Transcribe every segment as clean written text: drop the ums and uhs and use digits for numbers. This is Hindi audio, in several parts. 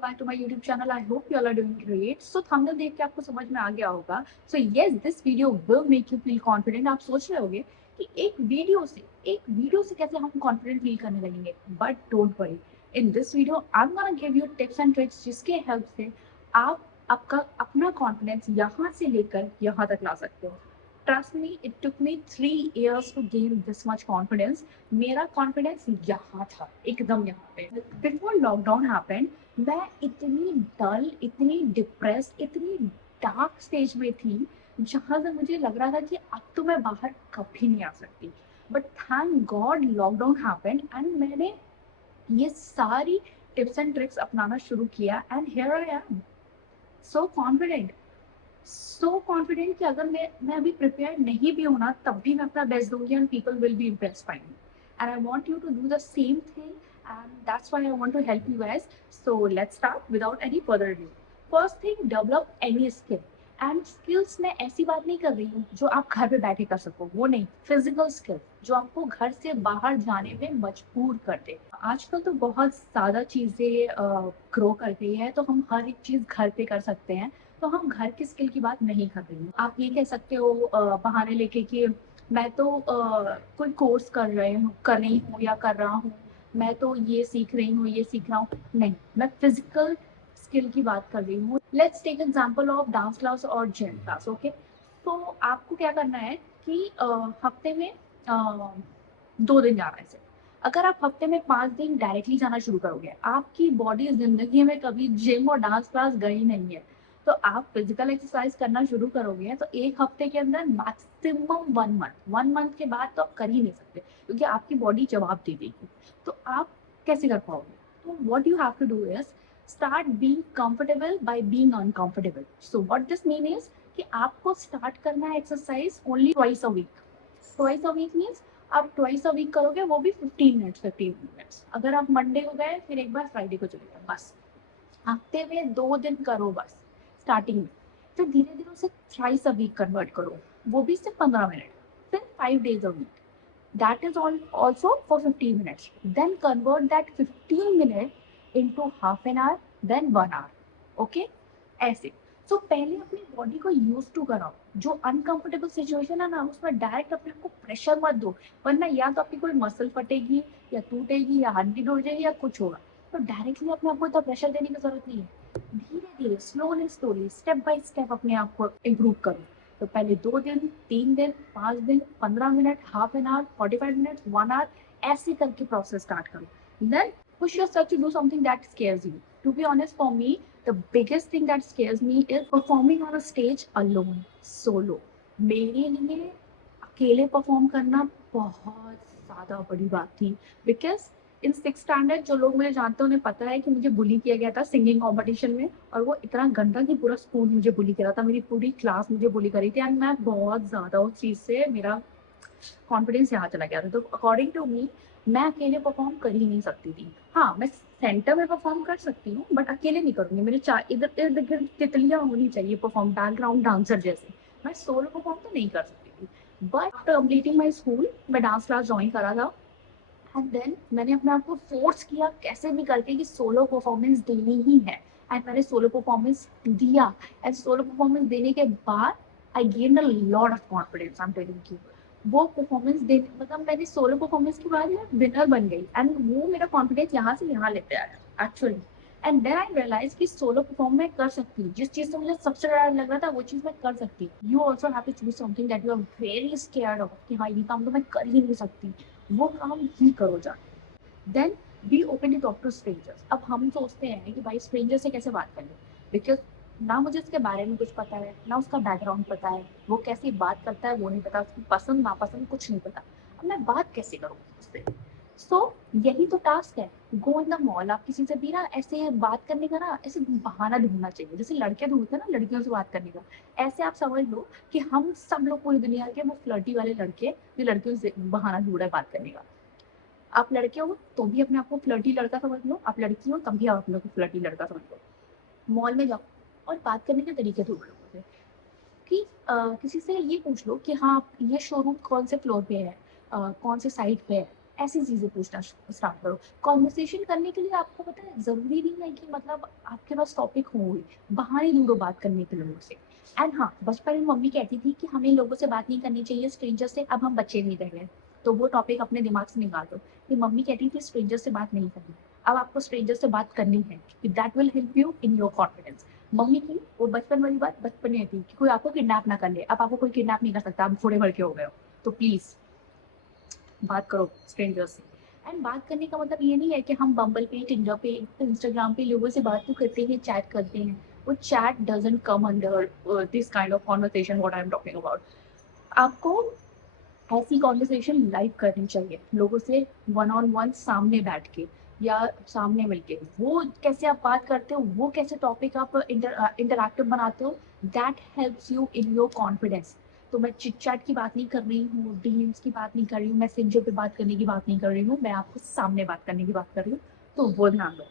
back to my YouTube channel. I hope you all are doing great. So thumbnail देख के आपको समझ में आ गया होगा. So yes, this video will make you feel confident. आप सोच रहे होगे कि एक वीडियो से कैसे हम confident feel करने लगेंगे. But don't worry. In this video, I'm gonna give you tips and tricks जिसके help से आप आपका अपना confidence यहाँ से लेकर यहाँ तक ला सकते हो. Trust me, it took me 3 years to gain this much confidence. मेरा confidence यहाँ था, एकदम यहाँ पे. Before lockdown happened, मैं इतनी dull, इतनी depressed, इतनी dark stage में थी, जहाँ से मुझे लग रहा था कि अब तो मैं बाहर कभी नहीं आ सकती. But thank God lockdown happened and मैंने ये सारी tips and tricks अपनाना शुरू किया and here I am, so confident. So confident कि अगर मैं अभी प्रिपेयर नहीं भी हूँ ना, तब भी मैं अपना बेस्ट दूंगी and people will be impressed by me. And I want you to do the same thing and that's why I want to help you guys. So let's start without any further due. First thing, develop any skill. And skills में ऐसी बात नहीं कर रही हूँ जो आप घर पे बैठे कर सको, वो नहीं. फिजिकल स्किल जो आपको घर से बाहर जाने में मजबूर कर दे. आजकल तो बहुत ज़्यादा चीज़ें ग्रो कर गई है, तो हम हर एक चीज़ घर पे कर सकते हैं. तो हम घर की स्किल की बात नहीं कर रही हूँ. आप ये कह सकते हो बहाने लेके कि मैं तो कोई कोर्स कर रही हूँ या कर रहा हूँ, मैं तो ये सीख रही हूँ, ये सीख रहा हूँ. नहीं, मैं फिजिकल स्किल की बात कर रही हूँ. Let's take example of dance class और जिम क्लास. ओके, तो आपको क्या करना है कि हफ्ते में 2 दिन जाना है. अगर आप हफ्ते में 5 दिन डायरेक्टली जाना शुरू करोगे, आपकी बॉडी जिंदगी में कभी जिम और डांस क्लास गई नहीं है, तो आप फिजिकल एक्सरसाइज करना शुरू करोगे तो एक हफ्ते के अंदर मैक्सिमम 1 मंथ के बाद तो आप कर ही नहीं सकते, क्योंकि आपकी बॉडी जवाब दे देगी. तो आप कैसे कर पाओगे? तो what you have to do is start being comfortable by being uncomfortable. So what this mean is कि आपको स्टार्ट करना है exercise only twice a week. Twice a week means आप ट्वाइस अ वीक करोगे, वो भी 15 मिनट्स. अगर आप मंडे को गए, फिर एक बार फ्राइडे को चले गए, बस. हफ्ते में 2 दिन करो बस स्टार्टिंग में. फिर धीरे धीरे उसे थ्राइस अ वीक कन्वर्ट करो, वो भी सिर्फ 15 मिनट. फिर 5 days a week, that is all also for 15 minutes. Then convert that 15 minute into half an hour, then 1 hour. Okay, ऐसे. सो पहले अपनी बॉडी को यूज टू कराओ. जो अनकंफर्टेबल सिचुएशन है ना, उसमें डायरेक्ट अपने आप को प्रेशर मत दो, वरना या तो आपकी कोई मसल फटेगी या टूटेगी या हड्डी टूट जाएगी या कुछ होगा. तो डायरेक्टली अपने आप को इतना प्रेशर देने की जरूरत नहीं है. धीरे धीरे, स्लोली, स्टेप बाय स्टेप अपने आप को इम्प्रूव करो. तो पहले 2 दिन, 3 दिन, 5 दिन, 15 minute, half an hour, 45 minute, 1 hour, ऐसे करके प्रोसेस स्टार्ट करो. Then push yourself to do something that scares you. To be honest, for me, the biggest thing that scares me is performing on a stage alone, solo. मेरे लिए अकेले परफॉर्म करना बहुत ज़्यादा बड़ी बात थी. बिकॉज इन 6th स्टैंडर्ड जो लोग मुझे जानते हैं उन्हें पता है कि मुझे बुली किया गया था सिंगिंग कॉम्पिटिशन में, और वो इतना गंदा कि पूरा स्कूल मुझे बुली करा था, मेरी पूरी क्लास मुझे बुली करी थी. एंड मैं बहुत ज़्यादा उस चीज़ से मेरा कॉन्फिडेंस यहाँ चला गया था. तो अकॉर्डिंग टू मी, मैं अकेले परफॉर्म कर ही नहीं सकती थी. हाँ, मैं सेंटर में परफॉर्म कर सकती हूँ, बट अकेले नहीं करूँगी. मेरे चार इधर इर्द गिर्द तितलियाँ होनी चाहिए परफॉर्म, बैकग्राउंड डांसर जैसे. मैं सोलो परफॉर्म तो नहीं कर सकती थी. But after completing my school, मैं डांस क्लास ज्वाइन करा था. एंड देन मैंने अपने आप को फोर्स किया कैसे भी करके कि सोलो परफॉर्मेंस देनी ही है. एंड मैंने सोलो परफॉर्मेंस दिया. एंड सोलो परफॉर्मेंस देने के बाद I gain a lot of confidence. I am telling you, वो परफॉर्मेंस दे मतलब मैंने सोलो परफॉर्मेंस के बाद मैं विनर बन गई. एंड वो मेरा कॉन्फिडेंस यहाँ से यहाँ लेते आया actually. And then I realize कि सोलो परफॉर्म मैं कर सकती हूँ. जिस चीज से मुझे सबसे ज्यादा लग रहा था वो चीज मैं कर सकती हूँ. You also have to choose something that you are very scared of कि हाँ, ये काम तो मैं कर ही नहीं सकती, वो काम ही करो जाके. Then be open to talk to strangers. अब हम सोचते हैं कि भाई स्ट्रेंजर से कैसे बात करें, बिकॉज ना मुझे उसके बारे में कुछ पता है, ना उसका बैकग्राउंड पता है, वो कैसी बात करता है वो नहीं पता, उसकी पसंद नापसंद कुछ नहीं पता. अब मैं बात कैसे करूँगी उससे? सो यही तो टास्क है. गो इन द मॉल. आप किसी से भी ना ऐसे बात करने का ना ऐसे बहाना ढूंढना चाहिए, जैसे लड़के ढूंढते हैं ना लड़कियों से बात करने का. ऐसे आप समझ लो कि हम सब लोग पूरी दुनिया के वो फ्लर्टी वाले लड़के जो लड़कियों से बहाना ढूंढ रहे हैं बात करने का. आप लड़के हो तो भी अपने आप को फ्लर्टी लड़का समझ लो, आप लड़की हो तब भी आप अपने को फ्लर्टी लड़का समझ लो. मॉल में जाओ और बात करने के तरीके ढूंढ लो मुझे. कि किसी से ये पूछ लो कि हाँ, ये शोरूम कौन से फ्लोर पे है, कौन से साइड पे है. ऐसी चीजें पूछना स्टार्ट करो। कॉन्वर्सेशन करने के लिए आपको पता है जरूरी नहीं है कि मतलब आपके पास टॉपिक हो ही, बहाने ढूंढो बात करने के लोगों से। एंड हाँ, बचपन में मम्मी कहती थी कि हमें लोगों से बात नहीं करनी चाहिए, स्ट्रेंजर से। अब हम बच्चे नहीं रह गए, तो वो टॉपिक अपने दिमाग से निकाल दो कि मम्मी कहती थी स्ट्रेंजर से बात नहीं करनी, अब आपको स्ट्रेंजर से बात करनी है। That will help you in your confidence. Mummy की वो बचपन वाली बात बचपन में थी कि कोई आपको किडनैप ना कर ले, अब आपको कोई किडनैप नहीं कर सकता, आप थोड़े भड़के हो गए हो, तो प्लीज बात करो स्ट्रेंजर से। एंड बात करने का मतलब ये नहीं है कि हम बम्बल पे, टिंडर पे, इंस्टाग्राम पे लोगों से बात तो करते हैं, चैट करते हैं। वो chat doesn't come under this kind of conversation what I am talking about. आपको ऐसी कॉन्वर्सेशन लाइव करनी चाहिए लोगों से, वन ऑन वन, सामने बैठ के या सामने मिलके। वो कैसे आप बात करते हो, वो कैसे टॉपिक आप इंटरैक्टिव बनाते हो, that helps you in your confidence. तो मैं चिट चैट की बात नहीं कर रही हूँ, डीएम्स की बात नहीं कर रही हूँ, मैसेंजर पे बात करने की बात नहीं कर रही हूँ, मैं आपको सामने बात करने की बात कर रही हूँ। तो वो ध्यान दो।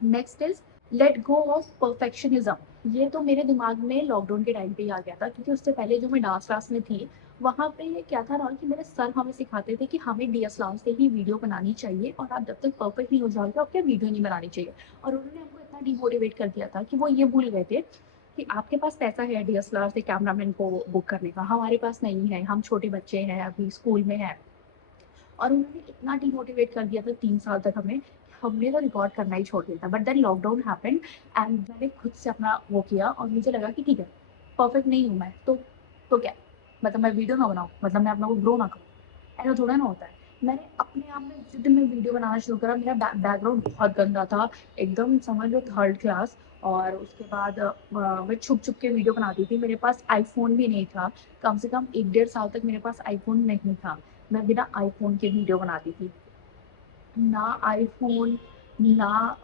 Next is let go of perfectionism. ये तो मेरे दिमाग में लॉकडाउन के टाइम पे ही आ गया था, क्योंकि उससे पहले जो मैं डांस क्लास में थी वहाँ पे क्या था ना कि मेरे सर हमें सिखाते थे कि हमें डीएसएलआर से ही वीडियो बनानी चाहिए, और आप जब तक परफेक्ट नहीं हो जाओगे आपके वीडियो नहीं बनानी चाहिए। और उन्होंने हमको इतना डिमोटिवेट कर दिया था कि वो ये भूल गए थे कि आपके पास पैसा है डीएसएलआर से कैमरामैन को बुक करने का, हमारे पास नहीं है, हम छोटे बच्चे हैं, अभी स्कूल में है। और उन्होंने इतना डिमोटिवेट कर दिया था 3 साल तक हमें, हमने तो रिकॉर्ड करना ही छोड़ दिया था। But then lockdown happened and मैंने खुद से अपना वो किया, और मुझे लगा कि ठीक है, परफेक्ट नहीं हूँ मैं तो क्या, मतलब मैं वीडियो ना बनाऊँ, मतलब मैं अपना को ग्रो ना करूँ, ऐसा थोड़ा ना होता है। मैंने अपने आप में जिद में वीडियो बनाना शुरू करा। मेरा बैकग्राउंड बहुत गंदा था, एकदम समझ लो थर्ड क्लास। और उसके बाद मैं छुप छुप के वीडियो बनाती थी। मेरे पास आईफोन भी नहीं था, कम से कम 1 डेढ़ साल तक मेरे पास आईफोन नहीं था। मैं बिना आईफोन के वीडियो बनाती थी, ना आईफोन, ना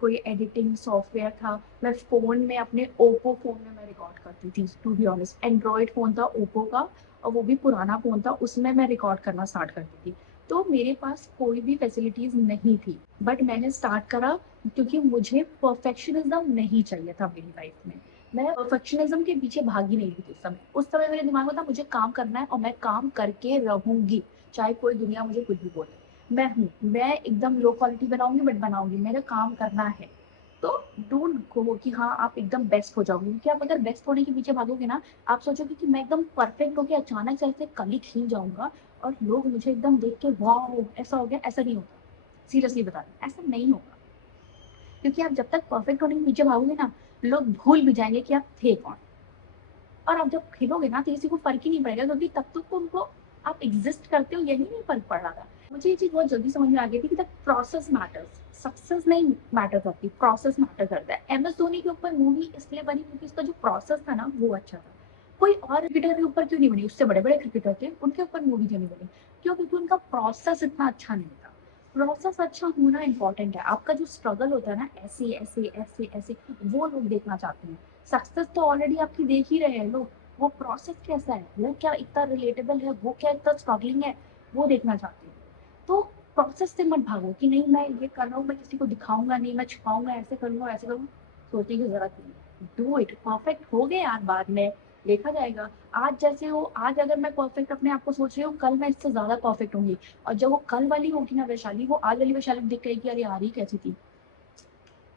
कोई एडिटिंग सॉफ्टवेयर था। मैं फ़ोन में अपने ओप्पो फ़ोन में मैं रिकॉर्ड करती थी, to be honest. Android phone था ओप्पो का, और वो भी पुराना फ़ोन था, उसमें मैं रिकॉर्ड करना स्टार्ट करती थी। तो मेरे पास कोई भी फैसिलिटीज़ नहीं थी, बट मैंने स्टार्ट करा क्योंकि मुझे परफेक्शनिज़्म नहीं चाहिए था मेरी लाइफ में। मैं परफेक्शनिज़्म के पीछे भागी नहीं थी उस समय। उस समय मेरे दिमाग में था मुझे काम करना है और मैं काम करके रहूँगी, चाहे कोई दुनिया मुझे कुछ भी बोले। मैं एकदम लो क्वालिटी बनाऊंगी, बट बनाऊंगी, मेरा काम करना है। तो डोंट गो कि हाँ आप एकदम बेस्ट हो जाओगे, क्योंकि आप अगर बेस्ट होने के पीछे भागोगे ना, आप सोचोगे कि मैं एकदम परफेक्ट होके अचानक से ऐसे कली खींच जाऊंगा और लोग मुझे एकदम देख के वाह ऐसा हो गया। ऐसा नहीं होगा, सीरियसली बता रही हूँ, ऐसा नहीं होगा। क्योंकि आप जब तक परफेक्ट होने के पीछे भागोगे ना, लोग भूल भी जाएंगे कि आप थे कौन। और आप जब खेलोगे ना तो किसी को फर्क ही नहीं पड़ेगा, क्योंकि तब तक तो उनको आप एग्जिस्ट करते हो यही नहीं फर्क पड़ रहा था। मुझे ये चीज बहुत जल्दी समझ में आ गई थी कि द प्रोसेस मैटर्स, सक्सेस नहीं मैटर करती, प्रोसेस मैटर करता है। एम एस धोनी के ऊपर मूवी इसलिए बनी क्योंकि उसका जो प्रोसेस था ना वो अच्छा था। कोई और क्रिकेटर के ऊपर क्यों नहीं बनी, उससे बड़े बड़े क्रिकेटर थे उनके ऊपर मूवी क्यों नहीं बनी, क्यों? क्योंकि उनका प्रोसेस इतना अच्छा नहीं था। प्रोसेस अच्छा होना इंपॉर्टेंट है। आपका जो स्ट्रगल होता है ना, ऐसे ऐसे ऐसे ऐसे, वो लोग देखना चाहते हैं। सक्सेस तो ऑलरेडी आपकी देख ही रहे हैं लोग, वो प्रोसेस कैसा है, वो क्या इतना रिलेटेबल है, वो क्या इतना स्ट्रगलिंग है, वो देखना चाहते हैं। तो प्रोसेस से मत भागो कि नहीं मैं ये कर रहा हूँ, मैं किसी को दिखाऊंगा नहीं, मैं छुपाऊंगा, ऐसे करूंगा ऐसे करूंगा। सोचने की जरूरत नहीं, डू इट। परफेक्ट हो गए यार, बाद में देखा जाएगा। आज जैसे हो, आज अगर मैं परफेक्ट अपने आप को सोच रही हूँ, कल मैं इससे ज्यादा परफेक्ट होंगी। और जब वो कल वाली होगी ना वैशाली, वो आज वाली वैशाली देख कहेगी अरे यार ये कैसी थी।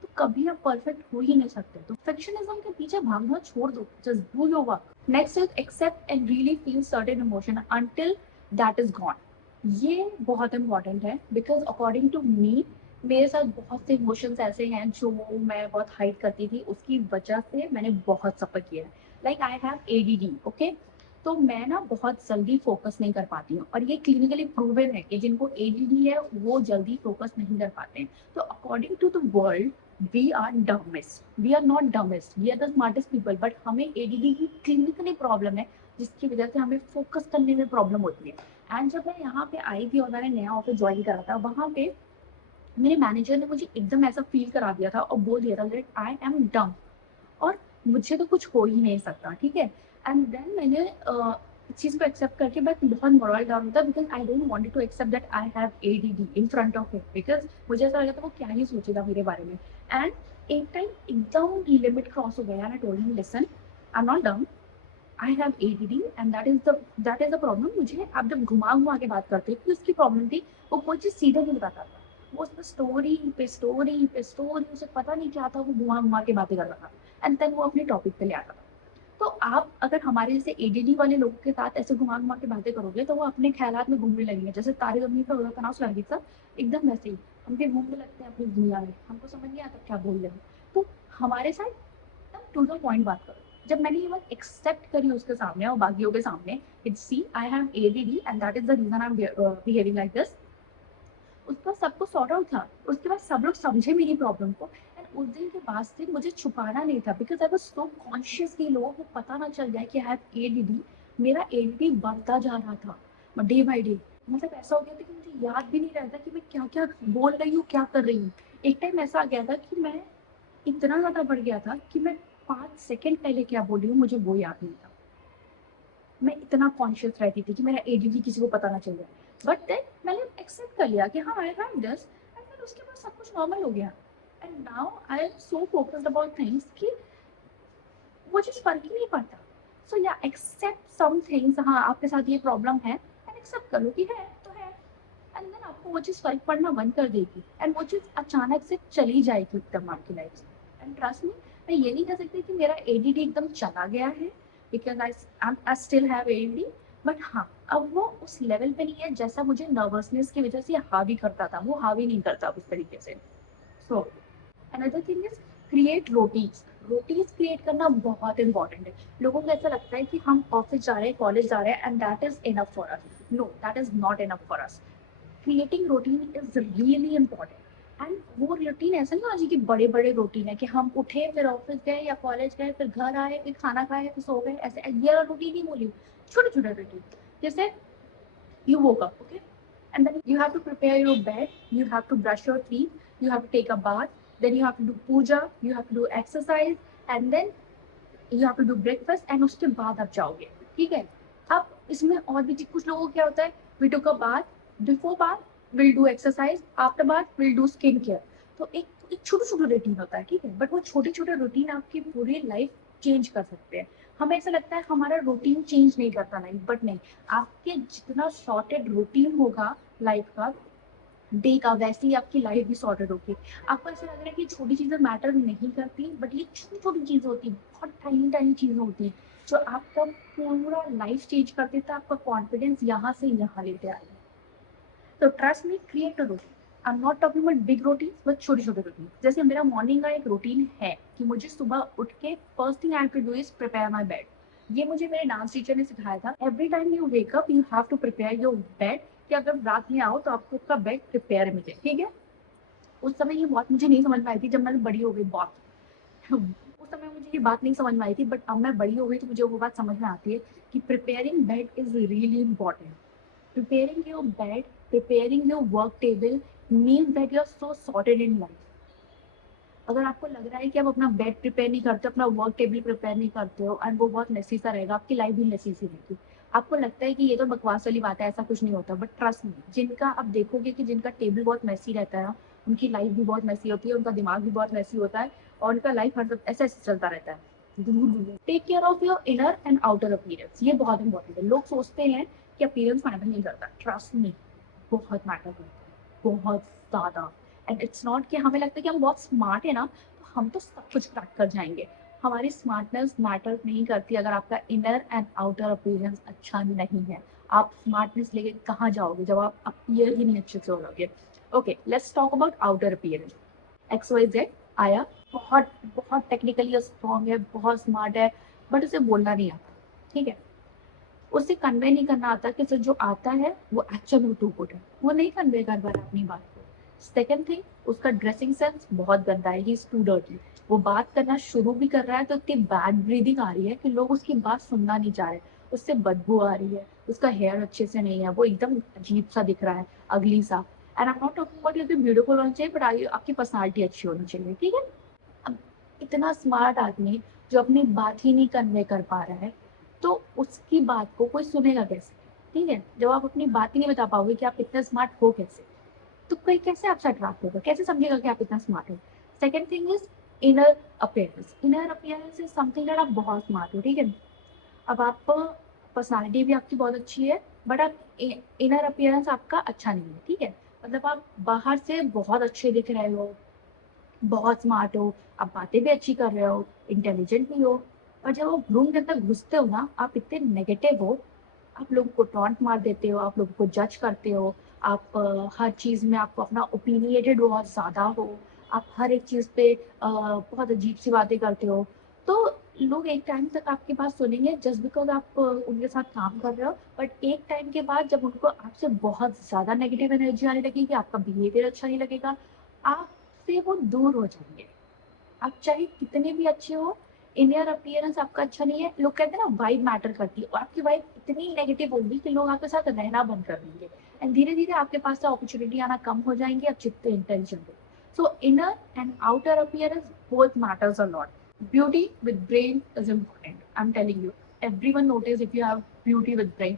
तो कभी आप परफेक्ट हो ही नहीं सकते, तो परफेक्शनिज्म के पीछे भागना छोड़ दो, just do your work. Next is accept and really feel certain emotion until that is gone. ये बहुत इंपॉर्टेंट है, बिकॉज अकॉर्डिंग टू मी, मेरे साथ बहुत से इमोशंस ऐसे हैं जो मैं बहुत हाइड करती थी, उसकी वजह से मैंने बहुत सफर किया है। Like I have ADD, okay. तो मैं ना बहुत जल्दी फोकस नहीं कर पाती हूँ, और ये क्लिनिकली प्रूवन है कि जिनको एडीडी है वो जल्दी फोकस नहीं कर पाते हैं। तो according to the world, we are dumbest, we are not dumbest, we are the smartest people. But हमें एडीडी की क्लिनिकली प्रॉब्लम है, जिसकी वजह से हमें फोकस करने में प्रॉब्लम होती है। एंड जब मैं यहाँ पे आई थी और मैंने नया ऑफिस ज्वाइन करा था, वहाँ पे मेरे मैनेजर ने मुझे एकदम ऐसा फील करा दिया था और बोल दिया था दैट आई एम डम, और मुझे तो कुछ हो ही नहीं सकता, ठीक है। एंड देन मैंने इस चीज़ को एक्सेप्ट करके, बट बहुत मोरल डाउन होता, because I don't want to accept that I have ADD in front of him, because मुझे ऐसा लगा था वो क्या ही सोचेगा मेरे बारे में। एंड एक टाइम एकदम लिमिट क्रॉस हो गया, I told him listen, I am not डम, आई have ADD and that is the problem. मुझे आप जब घुमा घुमा के बात करते कि उसकी प्रॉब्लम थी, वो कोई चीज़ सीधे नहीं बताता था, वो उसमें स्टोरी पे स्टोरी पे स्टोरी, उसे पता नहीं क्या था, वो घुमा घुमा के बातें करता था एंड देन वो अपने टॉपिक पे ले आता था। तो आप अगर हमारे जैसे एडीडी वाले लोगों के साथ ऐसे घुमा घुमा के बातें करोगे तो वो अपने ख्यालात में घूमने लगेंगे, जैसे तारे ज़मीन पे होता था ना उस लड़की का, एकदम वैसे ही हम भी घूमने लगते हैं अपनी दुनिया में, हमको समझ नहीं आता क्या बोल रहे हैं। तो हमारे साथ एकदम टू द पॉइंट बात करो। जब मैंने ये बात एक्सेप्ट करी उसके सामने और बाकियों के सामने, it's see I have ADD and that is the reason I am behaving like this, उसका सब कुछ सॉर्ट आउट था। उसके बाद सब लोग समझे मेरी प्रॉब्लम को एंड उस दिन के बाद से मुझे छुपाना नहीं था, because I was so conscious कि लोगों को पता ना चल जाए कि आई हैव एडीडी। मेरा एडीडी बढ़ता जा रहा था डे बाय डे। मतलब ऐसा हो गया था कि मुझे याद भी नहीं रहता कि मैं क्या क्या बोल रही हूँ, क्या कर रही हूँ। एक टाइम ऐसा आ गया था कि मैं इतना ज़्यादा बढ़ गया था कि मैं 5 सेकंड पहले क्या बोली हूँ मुझे वो याद नहीं था। मैं इतना कॉन्शियस रहती थी कि मेरा एडीडी किसी को पता ना चल जाए। बट देन मैंने एक्सेप्ट कर लिया कि हाँ आई हैव दिस एंड फिर उसके बाद सब कुछ नॉर्मल हो गया। And now I am so focused about things कि वो चीज़ फर्क ही नहीं पड़ता। सो या एक्सेप्ट सम थिंग्स, हाँ आपके साथ ये प्रॉब्लम है एंड एक्सेप्ट कर लो कि है तो है, एंड देन आपको वो चीज़ फर्क पड़ना बंद कर देगी एंड वो चीज़ अचानक से चली जाएगी एकदम आपकी लाइफ से। एंड ट्रस्ट मी, मैं ये नहीं कह सकती कि मेरा एडीडी एकदम चला गया है, because I still have ADD. But हाँ, अब वो उस लेवल पे नहीं है जैसा मुझे नर्वसनेस की वजह से हावी करता था, वो हावी नहीं करता उस तरीके से। So another thing is create routines. Routines create करना बहुत इंपॉर्टेंट है। लोगों को ऐसा लगता है कि हम ऑफिस जा रहे हैं, कॉलेज जा रहे हैं and that is enough for us. No, that is not enough for us. Creating routine is really important and वो रूटीन ऐसा नहीं होना चाहिए कि बड़े बड़े रूटीन है कि हम उठे फिर ऑफिस गए या कॉलेज गए फिर घर आए फिर खाना खाए फिर सो गए, ऐसे ये रूटीन नहीं बोली। छोटे छोटे रूटीन, जैसे you woke up, okay, and then you have to prepare your bed, you have to brush your teeth, you have to take a bath, then you have to do puja, you have to do exercise, and then you have to do breakfast, and उसके बाद आप जाओगे, ठीक है। अब इसमें और भी कुछ लोगों को क्या होता है, we took a bath, before bath we'll do exercise, after bath we'll do skin care। तो एक छोटा छोटा रूटीन होता है, ठीक है, बट वो छोटे छोटे रूटीन आपकी पूरी लाइफ चेंज कर सकते हैं। हमें ऐसा लगता है हमारा रूटीन चेंज नहीं करता लाइफ, बट नहीं, आपके जितना सॉर्टेड रूटीन होगा लाइफ का डे का, वैसे ही आपकी लाइफ भी सॉर्टेड होगी। आपको ऐसा लग रहा है कि छोटी चीजें मैटर नहीं करती, बट ये छोटी छोटी चीजें होती हैं, बहुत टाइनी टाइनी चीजें होती हैं जो आपका पूरा लाइफ चेंज कर देता है, आपका कॉन्फिडेंस यहाँ से यहाँ लेते आएगा। तो trust me, create a routine. I am not talking about big routine, but छोटे छोटे रूटीन। जैसे मेरा मॉर्निंग का एक रूटीन है कि मुझे सुबह उठ के first thing I have to do is prepare my bed. ये मुझे मेरे डांस टीचर ने सिखाया था। Every time you wake up you have to prepare your bed, कि अगर रात में आओ तो आपको उसका बेड प्रिपेयर मिले, ठीक है। उस समय ये बात मुझे नहीं समझ में आई थी, जब मैं बड़ी हो गई बहुत उस समय मुझे ये बात नहीं समझ में आई थी, बट अब मैं बड़ी हो गई तो मुझे वो बात समझ में आती है कि preparing bed is really important. Preparing your bed, preparing your work table means that you are so sorted in life. अगर आपको लग रहा है कि आप अपना बेड प्रिपेयर नहीं करते, अपना वर्क टेबल प्रिपेयर नहीं करते हो एंड वो बहुत मेसी सा रहेगा, आपकी लाइफ भी मेसी सी रहेगी। आपको लगता है कि ये तो बकवास वाली बात है, ऐसा कुछ नहीं होता, बट ट्रस्ट मी, जिनका आप देखोगे कि जिनका टेबल बहुत मेसी रहता है, उनकी लाइफ भी बहुत मेसी होती है, उनका दिमाग भी बहुत मेसी होता है और उनका लाइफ हर ऐसे ऐसे चलता रहता है। Take care of your inner and outer appearance, ये बहुत इंपॉर्टेंट है। लोग सोचते हैं कि अपीयरेंस मैटर नहीं करता, ट्रस्ट मी, बहुत मैटर करता है, बहुत ज़्यादा। एंड इट्स नॉट कि हमें लगता है कि हम बहुत स्मार्ट है ना तो हम तो सब कुछ क्रैक कर जाएंगे। हमारी स्मार्टनेस मैटर नहीं करती अगर आपका इनर एंड आउटर अपीयरेंस अच्छा नहीं है। आप स्मार्टनेस लेके कहाँ जाओगे जब आप अपीयर ही नहीं अच्छे से होगे। Okay, let's talk about outer appearance. XYZ आया, बहुत बहुत टेक्निकली स्ट्रॉन्ग है, बहुत स्मार्ट है, बट उसे बोलना नहीं आता, ठीक है। उसे कन्वे नहीं करना आता कि जो आता है वो एक्चुअल में टू गुड है, वो नहीं कन्वे कर पा रहा अपनी बात को। सेकंड थिंग, उसका ड्रेसिंग सेंस बहुत गंदा है, ही इज टू डर्टी। वो बात करना शुरू भी कर रहा है तो इतनी बैड ब्रीदिंग आ रही है कि लोग उसकी बात सुनना नहीं चाह रहे, उससे बदबू आ रही है, उसका हेयर अच्छे से नहीं है, वो एकदम अजीब सा दिख रहा है, अगली सा। And I am not talking about you beautiful होना चाहिए, बट आपकी पर्सनालिटी अच्छी होनी चाहिए, ठीक है। अब इतना स्मार्ट आदमी जो अपनी बात ही नहीं कन्वे कर पा रहा है, तो उसकी बात को कोई सुनेगा कैसे, ठीक है। जब आप अपनी बात ही नहीं बता पाओगे कि आप इतना स्मार्ट हो कैसे, तो कोई कैसे आपसे अट्रैक्ट होगा, कैसे समझेगा कि आप इतना स्मार्ट हो। Second thing is inner appearance. Inner appearance is something that आप बहुत स्मार्ट हो, ठीक है। अब आप पर्सनालिटी भी आपकी बहुत अच्छी है, बट आप इनर अपीयरेंस आपका अच्छा नहीं है, ठीक है। मतलब आप बाहर से बहुत अच्छे दिख रहे हो, बहुत स्मार्ट हो, आप बातें भी अच्छी कर रहे हो, इंटेलिजेंट भी हो, और जब आप रूम के अंदर घुसते हो ना, आप इतने नेगेटिव हो, आप लोगों को टॉन्ट मार देते हो, आप लोगों को जज करते हो, आप हर चीज़ में आपको अपना ओपिनियटेड बहुत ज़्यादा हो, आप हर एक चीज़ पे बहुत अजीब सी बातें करते हो, तो लोग एक टाइम तक आपकी बात सुनेंगे जस्ट बिकॉज आप उनके साथ काम कर रहे हो, बट एक टाइम के बाद जब उनको आपसे बहुत ज़्यादा नेगेटिव एनर्जी आने लगेगी, आपका बिहेवियर अच्छा नहीं लगेगा, आपसे वो दूर हो जाएंगे। आप चाहे कितने भी अच्छे हो, इनर अपीयरेंस आपका अच्छा नहीं है, लोग कहते हैं ना वाइब मैटर करती है, और आपकी वाइब इतनी नेगेटिव होगी कि लोग आपके साथ रहना बंद कर देंगे, एंड धीरे धीरे आपके पास से अपॉर्चुनिटी आना कम हो जाएंगी, आप जितने इंटेलिजेंट हो। सो inner and outer appearance both matters a lot. Beauty with brain is important, I am telling you, everyone notice if you have beauty with brain.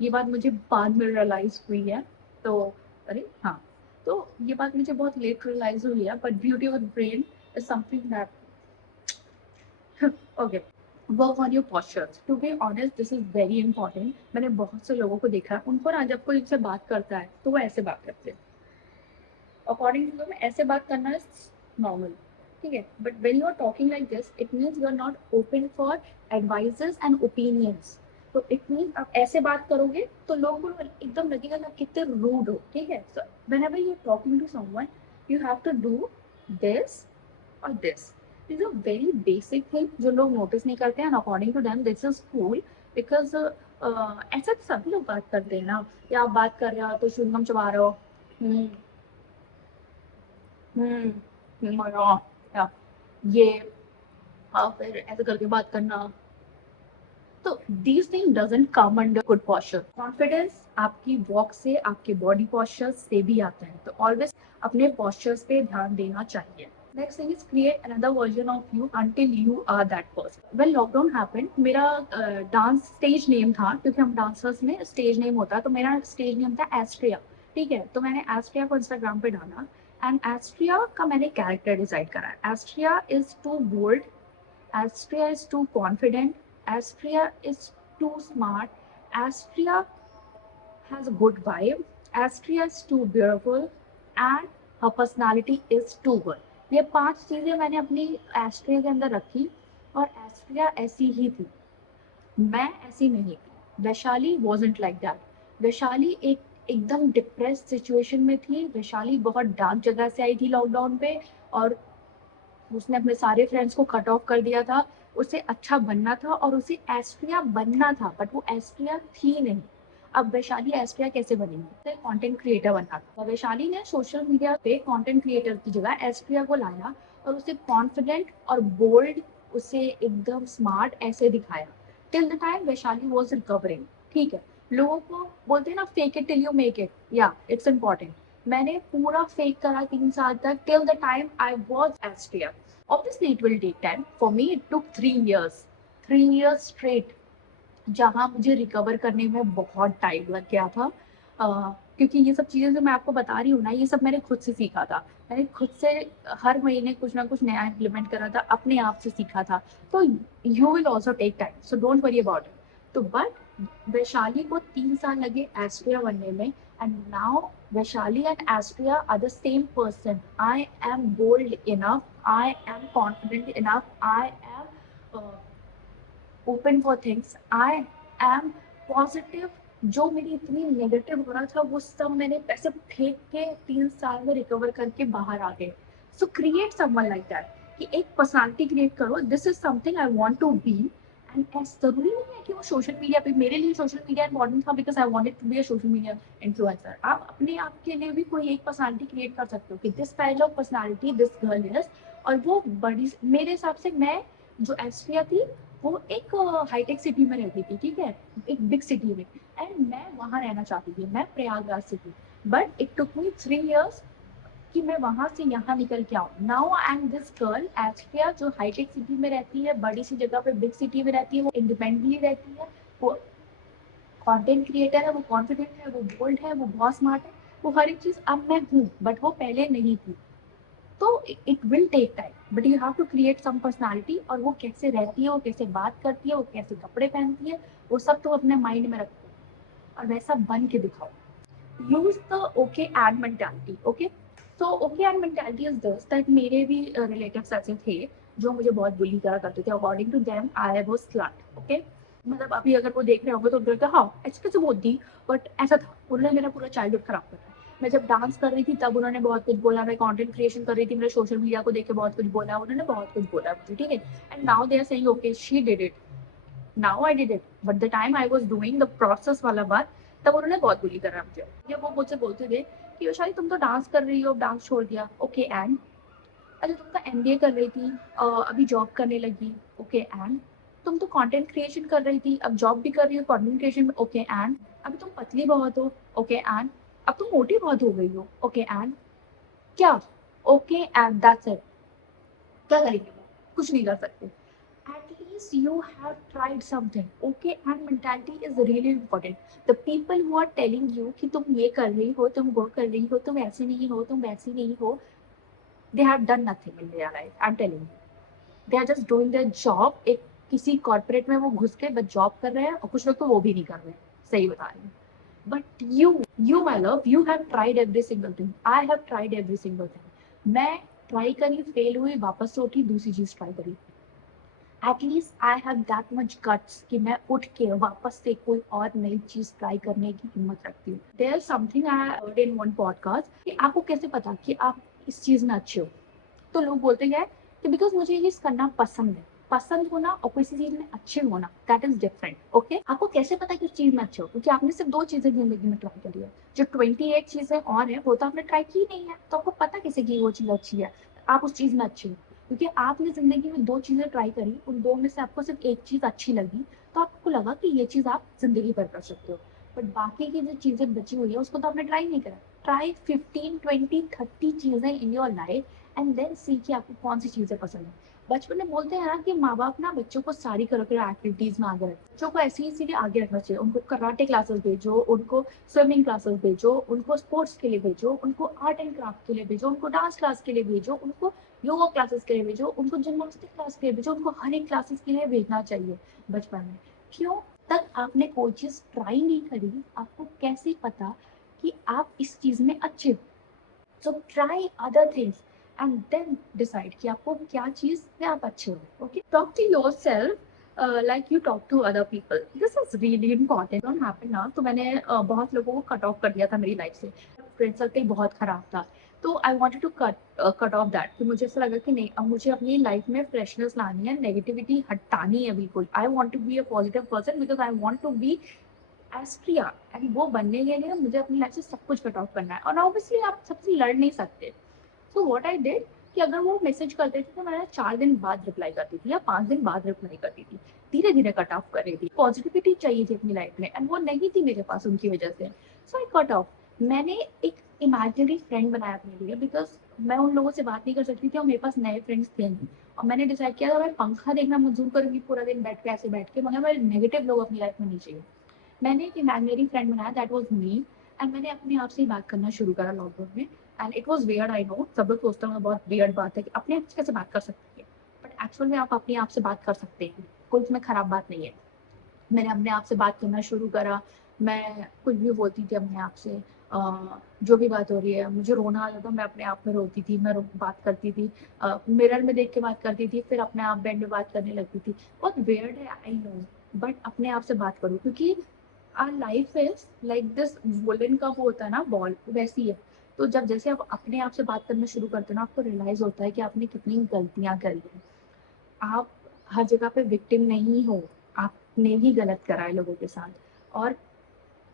ये बात मुझे बाद में रियलाइज हुई है, तो अरे हाँ, तो ये बात मुझे बहुत लेट रियलाइज हुई है, but beauty with brain is something that okay, work on your postures. To be honest this is very important. मैंने बहुत से लोगों को देखा है, उनको ना जब कोई उनसे बात करता है तो वो ऐसे बात करते हैं, अकॉर्डिंग टू them ऐसे बात करना इज नॉर्मल, ठीक है, but when you are talking like this it means you are not open for advices and opinions. तो इट मीन्स आप ऐसे बात करोगे तो लोगों को एकदम लगेगा ना कितने रूड हो, ठीक है। So whenever you are talking to someone you have to do this और this. This a very basic thing जो लोग नोटिस नहीं करते हैं, and according to them this is cool, because ऐसा तो सभी लोग बात करते हैं ना, या आप बात कर रहे हो तो च्युइंगम चबा रहे हो, हम्म या ये, हाँ फिर ऐसे करके बात करना, तो these thing doesn't come under good posture। Confidence आपकी वॉक से, आपके बॉडी पोस्चर से भी आता है, तो ऑलवेज अपने postures पे ध्यान देना चाहिए। Next thing is create another version of you until you are that person. When lockdown happened, मेरा डांस स्टेज नेम था, क्योंकि हम डांसर्स में स्टेज नेम होता है, तो मेरा स्टेज नेम था एस्ट्रिया, ठीक है। तो मैंने एस्ट्रिया को इंस्टाग्राम पे डाला, एंड एस्ट्रिया का मैंने कैरेक्टर डिसाइड करा। Astria is too bold, Astria is too confident. Astria is too smart. Astria has a good vibe. Astria is too beautiful. And her personality is too good. ये 5 चीजें मैंने अपनी एस्ट्रिया के अंदर रखी, और एस्ट्रिया ऐसी ही थी, मैं ऐसी नहीं थी। Vaishali wasn't like that. Vaishali एकदम डिप्रेस सिचुएशन में थी। वैशाली बहुत डार्क जगह से आई थी लॉकडाउन पे, और उसने अपने सारे फ्रेंड्स को कट ऑफ कर दिया था। उसे अच्छा बनना था और उसे एस्ट्रिया बनना था, बट वो एस्ट्रिया थी नहीं। अब वैशाली एस्ट्रिया कैसे बनेगी? उसे कंटेंट क्रिएटर बनना था। तो वैशाली ने सोशल मीडिया पे कंटेंट क्रिएटर की जगह एस्ट्रिया को लाया, और उसे कॉन्फिडेंट और बोल्ड, उसे एकदम स्मार्ट ऐसे दिखाया। Till the time Vaishali was recovering, ठीक है। लोगों को बोलते हैं ना fake it till you make it, या इट्स इम्पॉर्टेंट। मैंने पूरा फेक करा 3 साल तक, till the time I was Astria. Obviously, it will take time. For me, it took 3 years. 3 years straight. जहाँ मुझे रिकवर करने में बहुत टाइम लग गया था, क्योंकि ये सब चीज़ें जो मैं आपको बता रही हूँ ना, ये सब मैंने खुद से सीखा था। मैंने खुद से हर महीने कुछ ना कुछ नया इम्प्लीमेंट करा था, अपने आप से सीखा था। तो you will also take time, so don't worry about it. तो बट वैशाली को 3 साल लगे एस्ट्रिया बनने में, and now Vaishali and Astria are the same person. I am bold enough, I am confident enough, I am open for things, I am positive. जो मेरी इतनी नेगेटिव हो रहा था वो सब मैंने पैसे फेंक के 3 साल में रिकवर करके बाहर आ गए। So create someone like that, कि एक पर्सनालिटी क्रिएट करो, this is something I want to be. And जरूरी नहीं है कि वो सोशल मीडिया पे, मेरे लिए सोशल मीडिया इंपॉर्टेंट था because I wanted to be a social media influencer. आप अपने आप के लिए भी कोई एक पर्सनालिटी क्रिएट कर सकते हो कि this kind of personality this girl is, और वो बड़ी, मेरे हिसाब से मैं जो एस्ट्रिया थी वो एक हाईटेक सिटी में रहती थी, ठीक है, एक बिग सिटी में, एंड मैं वहाँ रहना चाहती थी, मैं प्रयागराज से थी। But it took me 3 years कि मैं वहां से यहाँ निकल के आऊँ। Now I am this girl Astria, जो हाईटेक सिटी में रहती है, बड़ी सी जगह पे बिग सिटी में रहती है, वो इंडिपेंडेंटली रहती है, वो कंटेंट क्रिएटर है, वो कॉन्फिडेंट है, वो बोल्ड है, वो बहुत स्मार्ट है, वो हर एक चीज अब मैं हूँ, बट वो पहले नहीं थी। तो it will take time, but you have to create some personality, और वो कैसे रहती है, वो कैसे बात करती है, वो कैसे कपड़े पहनती है, वो सब तो अपने माइंड में रखो और वैसा बन के दिखाओ. Use the okay and mentality. Okay, so okay and mentality is this that मेरे भी रिलेटिव्स ऐसे थे जो मुझे बहुत बुली करा करते थे. According to them I was slut. Okay, मतलब अभी अगर वो देख रहे होंगे तो उनको हाँ ऐसे कैसे बोलती, बट ऐसा था. उन्होंने मेरा पूरा चाइल्डहुड खराब करा. मैं जब डांस कर रही थी तब उन्होंने बहुत कुछ बोला, मैं कंटेंट क्रिएशन कर रही थी, मेरे सोशल मीडिया को देख के बहुत कुछ बोला, उन्होंने बहुत कुछ बोला मुझे. ठीक है, and now they are saying okay she did it, now I did it, but the time I was doing the process वाला बात, तब उन्होंने बहुत बुली करा मुझे. ये वो मुझसे बोलते थे कि वैशाली तुम तो डांस कर रही हो, डांस छोड़ दिया. ओके एंड, अच्छा तुम तो एमबीए कर रही थी, अभी जॉब करने लगी. ओके एंड, तुम तो कंटेंट क्रिएशन कर रही थी, अब जॉब भी कर रही हो कंटेंट क्रिएशन में. ओके एंड, अभी तुम पतली बहुत हो. ओके एंड, अब तुम मोटी बहुत हो गई हो. ओके एंड, क्या? Okay and that's it. क्या करेंगे वो? कुछ नहीं कर सकते. At least you have tried something. Okay, and mentality is really important. The people who are telling you कि तुम ये कर रही हो, तुम वो कर रही हो, तुम ऐसे नहीं हो, तुम वैसी नहीं हो, they have done nothing in their life. I'm telling you. They are just doing their job. एक किसी कॉर्पोरेट में वो घुस के बस जॉब कर रहे हैं, और कुछ लोग तो वो भी नहीं कर रहे हैं. सही बता रही हूँ. But you my love, you have tried every single thing. I have tried every single thing. मैं ट्राई करी, फेल हुई, वापस से उठी, दूसरी चीज ट्राई करी. At least I have that much guts कि मैं उठ के वापस से कोई और नई चीज ट्राई करने की हिम्मत रखती हूँ. There something I heard in one podcast कि आपको कैसे पता कि आप इस चीज में अच्छे हो. तो लोग बोलते हैं कि बिकॉज मुझे ये चीज करना पसंद है. पसंद होना और किसी चीज में अच्छे होना, दैट इज डिफरेंट. ओके, आपको कैसे पता कि उस चीज में अच्छे हो? क्योंकि आपने सिर्फ 2 चीजें जिंदगी में ट्राई करी है. जो 28 चीजें और है वो तो आपने ट्राई की नहीं है, तो आपको पता कैसे कि वो चीज अच्छी है, आप उस चीज में अच्छे हो. क्योंकि आपने जिंदगी में 2 चीजें ट्राई करी, उन 2 में से आपको सिर्फ एक चीज अच्छी लगी, तो आपको लगा कि ये चीज आप जिंदगी भर कर सकते हो. बट बाकी की जो चीजें बची हुई है उसको तो आपने ट्राई नहीं करा. ट्राई 15, 20, 30 चीजें in your life and then see कि आपको कौन सी चीजें पसंद है. बचपन में बोलते हैं ना कि माँ बाप ना बच्चों को सारी करिकुलर एक्टिविटीज में आगे रखते, बच्चों को ऐसे ही इसीलिए आगे रखना चाहिए. उनको कराटे क्लासेस भेजो, उनको स्विमिंग क्लासेस भेजो, उनको स्पोर्ट्स के लिए भेजो, उनको आर्ट एंड क्राफ्ट के लिए भेजो, उनको डांस क्लास के लिए भेजो, उनको योगा क्लासेस के लिए भेजो, उनको जिम्नास्टिक क्लास के लिए भेजो, उनको हर एक क्लासेस के लिए भेजना चाहिए बचपन में. क्यों? तक आपने कोई चीज ट्राई नहीं करी, आपको कैसे पता कि आप इस चीज में अच्छे हो. So try other things and then decide कि आपको क्या चीज में आप अच्छे हो. Okay, talk to yourself like you talk to other people. This is really important. Don't happen ना. तो मैंने बहुत लोगों को कट ऑफ कर दिया था मेरी लाइफ से. फ्रेंड सर्कल बहुत खराब था, तो I wanted to cut off that. कि मुझे ऐसा लगा कि नहीं, अब मुझे अपनी लाइफ में फ्रेशनेस लानी है, नेगेटिविटी हटानी है बिल्कुल. I want to be a positive person because I want to be as Priya, and वो बनने के लिए मुझे अपनी लाइफ से सब कुछ कट ऑफ करना है. और ऑब्वियसली आप सबसे लड़ नहीं सकते. सो व्हाट आई डिड कि अगर वो मैसेज करते थे तो मैं 4 दिन बाद रिप्लाई करती थी या 5 दिन बाद रिप्लाई करती थी. धीरे धीरे कट ऑफ कर रही थी. पॉजिटिविटी चाहिए थी अपनी लाइफ में एंड वो नहीं थी मेरे पास उनकी वजह से. सो आई कट ऑफ. मैंने एक इमेजिनरी फ्रेंड बनाया अपने लिए बिकॉज मैं उन लोगों से बात नहीं कर सकती थी और मेरे पास नए फ्रेंड्स थे नहीं. और मैंने डिसाइड किया था मैं पंखा देखना मंजूर करूंगी पूरा दिन बैठ के, ऐसे बैठ के, मगर मेरे नेगेटिव लोग अपनी लाइफ में नहीं चाहिए. मैंने एक इमेजिनरी फ्रेंड बनाया, दैट वाज मी. एंड मैंने अपने आप से ही बात करना शुरू करा लॉकडाउन में. And it was weird, I know. सब लोग सोचते हैं बहुत वियर्ड बात है कि अपने आप से कैसे बात कर सकती है, बट एक्चुअल में आप अपने आप से बात कर सकते हैं. कोई इसमें खराब बात नहीं है. मैंने अपने आप से बात करना शुरू करा. मैं कुछ भी बोलती थी अपने आप से. जो भी बात हो रही है, मुझे रोना आ जाता, मैं अपने आप में रोती थी, मैं बात करती थी. मिरर में देख के बात करती थी, फिर अपने आप बैंड में बात करने लगती थी. बहुत वियर्ड है, आई नो, बट अपने आप से बात करूँ क्योंकि our life is like this woolen का वो होता है ना बॉल, वैसी है. तो जब जैसे आप अपने आप से बात करना शुरू करते हो ना, आपको रियलाइज होता है कि आपने कितनी गलतियां करी हैं. आप हर जगह पे विक्टिम नहीं हो. आपने ही गलत करा है लोगों के साथ. और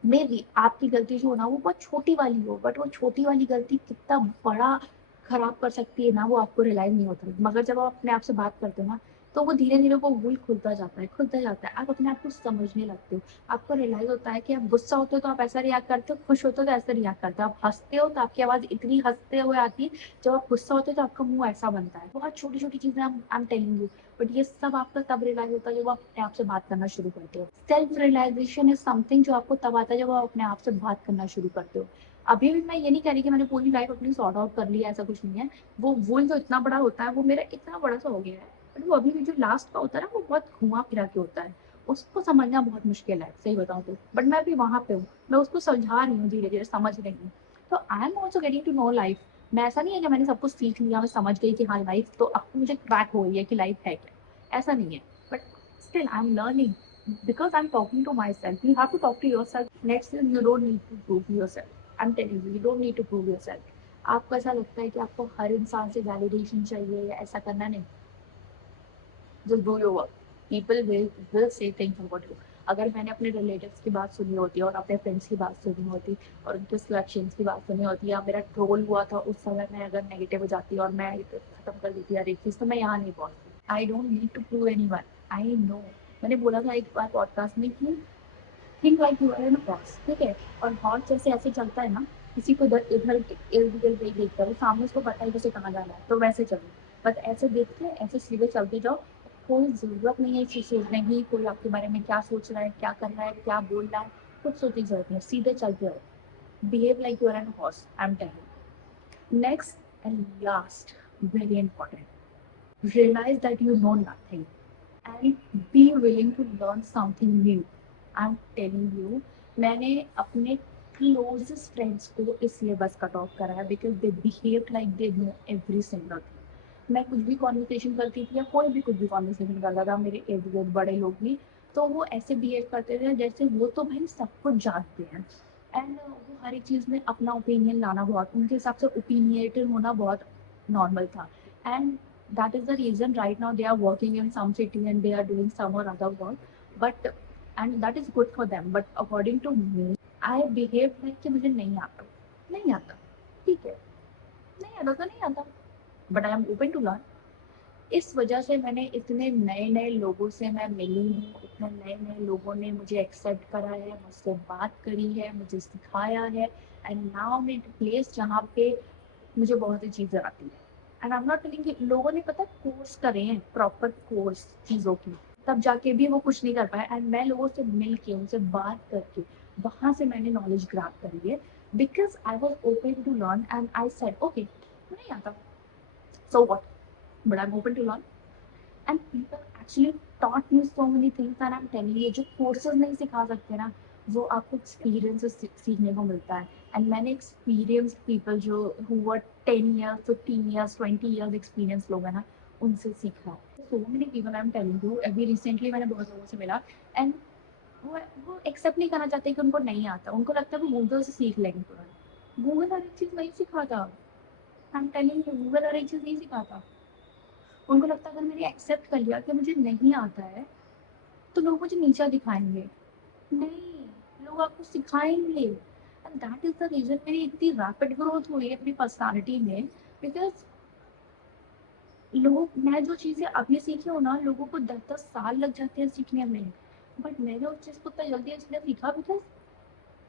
मे बी आपकी गलती जो हो ना वो बहुत छोटी वाली हो, बट वो छोटी वाली गलती कितना बड़ा खराब कर सकती है ना, वो आपको रियलाइज नहीं होता. मगर जब आप अपने आप से बात करते हो ना, तो वो धीरे धीरे वो वुल खुलता जाता है, खुलता जाता है. आप अपने आप को समझने लगते हो. आपको रियलाइज होता है कि आप गुस्सा होते हो तो आप ऐसा रिएक्ट करते हो, खुश होते हो तो ऐसा रिएक्ट करते हो, आप हंसते हो तो आपकी आवाज इतनी हंसते हुए आती है, जब आप गुस्सा होते हो तो आपका मुंह ऐसा बनता है. बहुत छोटी छोटी चीजें आई एम टेलिंग यू, बट ये सब आपका तब रियलाइज होता है जब आप अपने आप से बात करना शुरू करते हो. सेल्फ रियलाइजेशन इज समथिंग जो आपको तब आता है जब आप अपने आप से बात करना शुरू करते हो. अभी भी मैं ये नहीं कह रही कि मैंने पूरी लाइफ अपनी सॉर्ट आउट कर ली है, ऐसा कुछ नहीं है। वो वूल जो इतना बड़ा होता है वो मेरा इतना बड़ा सा हो गया है, बट वो अभी भी जो लास्ट का होता है ना वो बहुत घुमा फिरा के होता है, उसको समझना बहुत मुश्किल है सही बताऊँ तो। बट मैं अभी वहाँ पे हूँ, मैं उसको समझा रही हूँ, धीरे धीरे समझ रही हूँ। तो I am also getting to know life. मैं ऐसा नहीं है कि मैंने सब कुछ सीख लिया, मैं समझ गई कि हाँ लाइफ तो अब मुझे क्रैक हो गई है कि लाइफ है क्या, ऐसा नहीं है। But still I am learning because I'm talking to myself. You have to talk to yourself. Next is you don't need to prove yourself. I'm telling you, you don't need to prove yourself. आपको ऐसा लगता है कि आपको हर इंसान से वैलिडेशन चाहिए या ऐसा करना नहीं। Just do your work. People will say things about you. अगर मैंने अपने रिलेटिव्स की बात सुनी होती और अपने फ्रेंड्स की बात सुनी होती और उनके सिलेक्शंस की बात सुनी होती या मेरा ट्रोल हुआ था उस समय मैं अगर नेगेटिव हो जाती और मैं खत्म कर देती हर एक चीज़, तो मैं यहाँ नहीं पहुँचती। I don't need to prove anyone. I know. मैंने बोला था एक बार पॉडकास्ट में कि think like you are in a boss, ठीक है? और हॉर्स जैसे ऐसे चलता है ना, किसी को इधर इधर इर्द गिर्द नहीं देखता, वो सामने उसको पता है कि उसे कहाँ जाना है, तो वैसे चलो। बट ऐसे देखते ऐसे सीधे चलते जाओ, कोई ज़रूरत नहीं है चीज़ सोचने की, कोई आपके बारे में क्या सोच रहा है, क्या कर रहा है, क्या बोल रहा है, कुछ सोचने की ज़रूरत नहीं है, सीधे चलते रहो। Behave like you are an horse, I am telling. Next and last, very important, realize that you know nothing and be willing to learn something new. I'm telling you, मैंने अपने closest friends को इसलिए बस कट ऑफ करा है because they behave like they know every single thing. मैं कुछ भी कॉन्वर्सेशन करती थी या कोई भी कुछ भी कॉन्वर्सेशन करता था, मेरे इर्द गिर्द बड़े लोग भी, तो वो ऐसे बिहेव करते थे जैसे वो तो भाई सब कुछ जानते हैं। एंड वो हर एक चीज़ में अपना ओपिनियन लाना, बहुत उनके हिसाब से ओपिनिएटेड होना बहुत नॉर्मल था। And that is the reason right now they are working in some city and they are doing some or other work, but and that is good for them, but according to me I behave like कि मुझे नहीं आता, नहीं आता, ठीक है, नहीं आता तो नहीं आता, but I am open to learn। इस वजह से मैंने इतने नए नए लोगों से मैं मिली हूँ, इतने नए नए लोगों ने मुझे एक्सेप्ट करा है, मुझसे बात करी है, मुझे सिखाया है। एंड नाउ मैं प्लेस जहाँ पे मुझे बहुत सी चीज़ें आती हैं। And I am not telling कि लोगों ने पता कोर्स करे हैं, प्रॉपर कोर्स चीज़ों की, तब जाके भी वो कुछ नहीं कर पाए। एंड मैं लोगों से मिल के उनसे बात करके वहाँ से मैंने नॉलेज ग्रैब करी है, because I was open to learn and I said okay नहीं आता, so what, but I am open to learn. And people actually taught me so many things and I am telling you, जो कोर्सेज नहीं सिखा सकते ना, वो आपको एक्सपीरियंस से सीखने को मिलता है। एंड मैंने एक्सपीरियंस पीपल जो who were 10 years 15 years 20 years experience लोग हैं ना, उनसे सीखा है। So many people I am telling you, अभी रिसेंटली मैंने बहुत लोगों से मिला एंड वो एक्सेप्ट नहीं करना चाहते कि उनको नहीं आता, उनको लगता है वो गूगल से सीख लेंगे तुरंत। गूगल हर एक चीज़ नहीं सिखाता। I am telling you, Google हर एक चीज़ नहीं सिखाता। उनको लगता है अगर मैंने एक्सेप्ट कर लिया कि मुझे नहीं आता है तो लोग मुझे नीचा दिखाएंगे। नहीं, लोग आपको सिखाएंगे। And that is the reason मेरी इतनी रैपिड ग्रोथ हुई है अपनी पर्सनालिटी में, बिकॉज लोग, मैं जो चीज़ें अभी सीखी हूँ ना, लोगों को 10-10 साल लग जाते हैं सीखने में, बट मैंने उस चीज़ को इतना जल्दी इसलिए सीखा because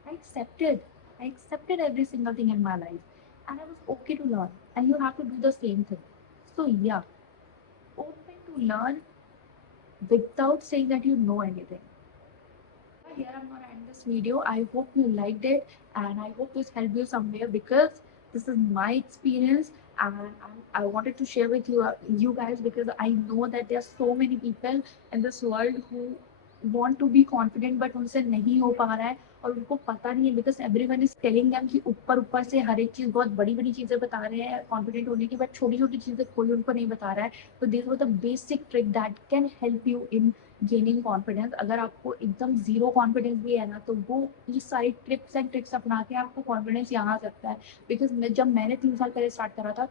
I accepted. I accepted every single thing in my life. And I was okay to learn. And you have to do the same thing. So yeah, open to learn without saying that you know anything. Here I'm gonna end this video. I hope you liked it and I hope this helped you somewhere because this is my experience and I wanted to share with you guys because I know that there are so many people in this world who want to be confident but उनसे नहीं हो पा रहा है और उनको पता नहीं है because everyone is telling them कि ऊपर ऊपर से हर एक चीज़ बहुत बड़ी बड़ी चीज़ें बता रहे हैं कॉन्फिडेंट होने की, बट छोटी छोटी चीज़ें कोई उनको नहीं बता रहा है। तो this was the basic trick that can help you in gaining confidence. अगर आपको एकदम जीरो कॉन्फिडेंस भी है ना, तो वो ये सारी टिप्स एंड ट्रिक्स अपना के आपको कॉन्फिडेंस यहाँ आ सकता है। बिकॉज जब मैंने 3 साल पहले स्टार्ट करा था,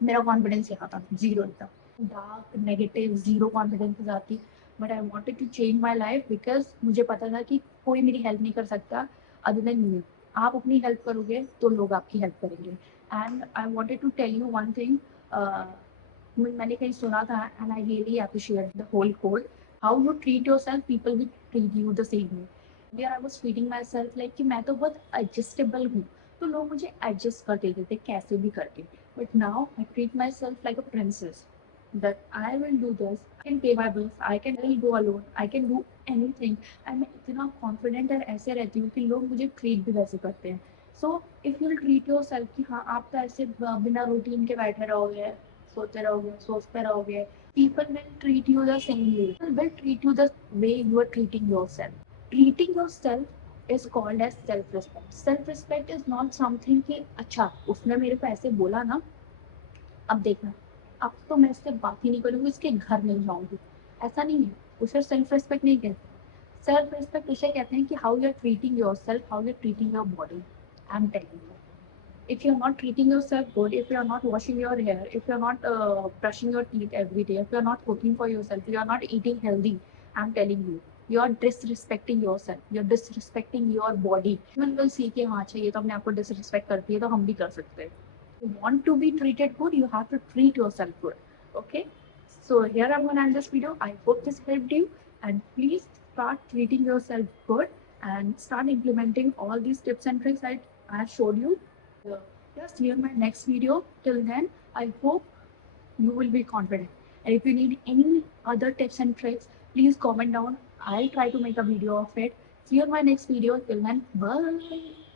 मेरा कॉन्फिडेंस यहाँ था, जीरो एकदम डार्क नेगेटिव जीरो कॉन्फिडेंस के साथ थी। But I wanted to change my life because मुझे पता था कि कोई मेरी हेल्प नहीं कर सकता अदर देन यू। आप अपनी हेल्प करोगे तो लोग आपकी हेल्प करेंगे। And I wanted to tell you one thing, मैंने कहीं सुना था and I really appreciate the whole code, how you treat yourself people will treat you the same way. Where I was feeling myself like कि मैं तो बहुत एडजस्टेबल हूँ, तो लोग मुझे एडजस्ट कर देते थे कैसे भी करके। But now I treat my self like a princess, that I will do this, I can pay my bills, I can will go alone, I can do anything। And मैं इतना कॉन्फिडेंट और ऐसे रहती हूँ कि लोग मुझे ट्रीट भी वैसे करते हैं। So if you treat your self कि हाँ आप तो ऐसे बिना रूटीन के बैठे रहोगे, सोते रहोगे, सोचते रहोगे, people will treat you the same way. People will treat you the way you are treating yourself. Treating yourself is called as self-respect. Self-respect is not something कि अच्छा उसने मेरे को ऐसे बोला ना, अब देखना, अब तो मैं इससे बात ही नहीं करूंगी, इसके घर नहीं जाऊंगी। ऐसा नहीं है, उसे सेल्फ रिस्पेक्ट नहीं कहते। सेल्फ रिस्पेक्ट उसे कहते हैं कि how you are treating yourself, how you are treating your body. I am telling you, if you're not treating yourself good, if you're not washing your hair, if you're not brushing your teeth every day, if you're not cooking for yourself, if you're not eating healthy, I'm telling you, you're disrespecting yourself, you're disrespecting your body. Everyone will see कि हाँ अच्छा ये तो अपने आप को disrespect करती है तो हम भी कर सकते हैं। You want to be treated good, you have to treat yourself good. Okay, so here I'm going to end this video. I hope this helped you, and please start treating yourself good and start implementing all these tips and tricks I showed you. Just see you in my next video. Till then, I hope you will be confident. And if you need any other tips and tricks, please comment down. I'll try to make a video of it. See you in my next video. Till then, bye.